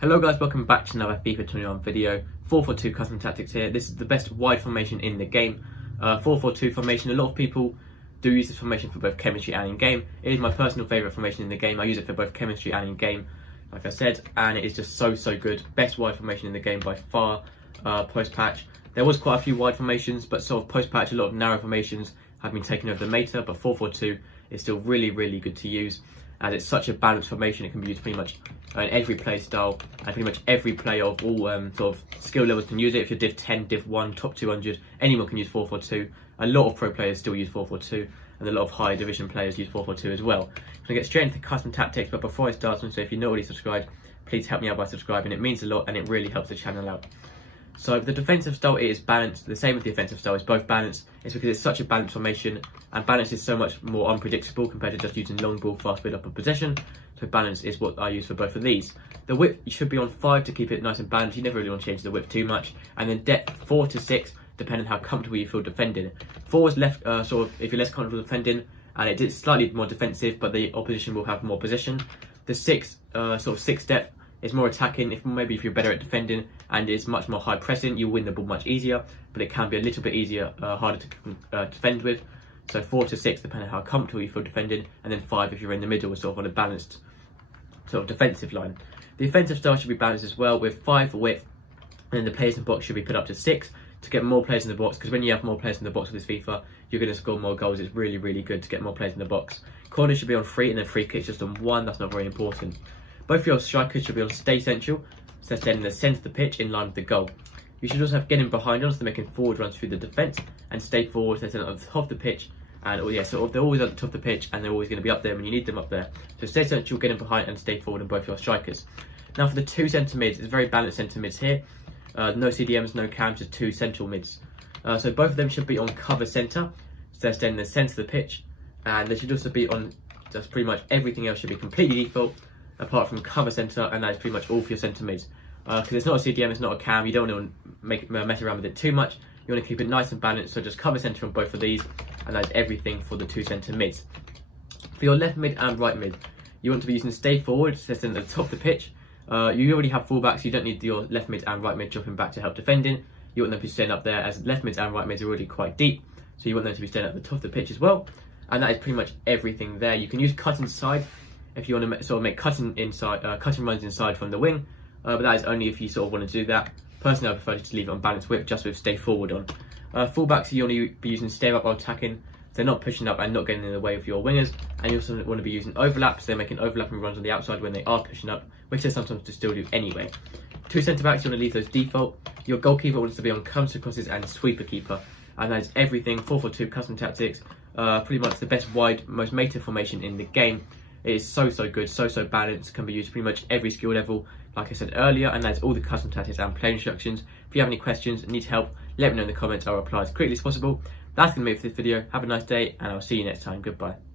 Hello guys, welcome back to another FIFA 21 video. 4-4-2 custom tactics here. This is the best wide formation in the game. 4-4-2 formation, a lot of people do use this formation for both chemistry and in-game. It is my personal favourite formation in the game. I use it for both chemistry and in-game, like I said, and it is just so good. Best wide formation in the game by far, post-patch. There was quite a few wide formations, but sort of post-patch, a lot of narrow formations have been taken over the meta, but 4-4-2 is still really good to use, as it's such a balanced formation. It can be used pretty much in every play style, and pretty much every player of all sort of skill levels can use it. If you're Div 10, Div 1, top 200, anyone can use 4-4-2. A lot of pro players still use 4-4-2, and a lot of high division players use 4-4-2 as well. I'm going to get straight into custom tactics, but before I start, so if you're not already subscribed, please help me out by subscribing. It means a lot and it really helps the channel out. So the defensive style, it is balanced. The same with the offensive style, it's both balanced. It's because it's such a balanced formation, and balance is so much more unpredictable compared to just using long ball, fast build up of possession. So balance is what I use for both of these. The width, you should be on 5 to keep it nice and balanced. You never really want to change the width too much. And then depth 4 to 6, depending on how comfortable you feel defending. 4 is left, sort of if you're less comfortable defending, and it is slightly more defensive, but the opposition will have more possession. The 6, sort of 6 depth, is more attacking. If you're better at defending and it's much more high pressing, you'll win the ball much easier, but it can be a little bit easier, harder to defend with. So 4 to 6 depending on how comfortable you feel defending, and then 5 if you're in the middle, sort of on a balanced sort of defensive line. The offensive style should be balanced as well, with 5 for width, and then the players in the box should be put up to 6 to get more players in the box, because when you have more players in the box with this FIFA, you're going to score more goals. It's really good to get more players in the box. Corners should be on 3, and then free kicks just on 1. That's not very important. Both your strikers should be on stay central, so that's in the centre of the pitch in line with the goal. You should also have getting behind on, so they're making forward runs through the defence, and stay forward, so they're on the top of the pitch. And so they're always at the top of the pitch, and they're always going to be up there when you need them up there. So stay central, getting behind, and stay forward on both your strikers. Now for the 2 centre mids, it's very balanced centre mids here. No CDMs, no cams, just 2 central mids. So both of them should be on cover centre, so they're staying in the centre of the pitch, and they should also be on just pretty much everything else should be completely default, apart from cover centre, and that is pretty much all for your centre mids. Because it's not a CDM, it's not a cam, you don't want to mess around with it too much. You want to keep it nice and balanced, so just cover centre on both of these, and that's everything for the 2 centre mids. For your left mid and right mid, you want to be using stay forward, so that's at the top of the pitch. You already have fullbacks, so you don't need your left mid and right mid dropping back to help defending. You want them to be staying up there, as left mids and right mids are already quite deep, so you want them to be staying at the top of the pitch as well. And that is pretty much everything there. You can use cut inside if you want to sort of make cutting runs inside from the wing, but that is only if you sort of want to do that. Personally, I prefer to leave it on balanced width, just with stay forward on. Fullbacks, you only be using stay up while attacking, so they're not pushing up and not getting in the way of your wingers. And you also want to be using overlaps, so they're making overlapping runs on the outside when they are pushing up, which they sometimes to still do anyway. 2 centre backs, you want to leave those default. Your goalkeeper wants to be on counter crosses and sweeper keeper, and that is everything. 4-4-2 custom tactics, pretty much the best wide, most meta formation in the game. It is so good, so balanced, can be used pretty much every skill level, like I said earlier, and that's all the custom tactics and play instructions. If you have any questions and need help, let me know in the comments. I'll reply as quickly as possible. That's going to be it for this video. Have a nice day, and I'll see you next time. Goodbye.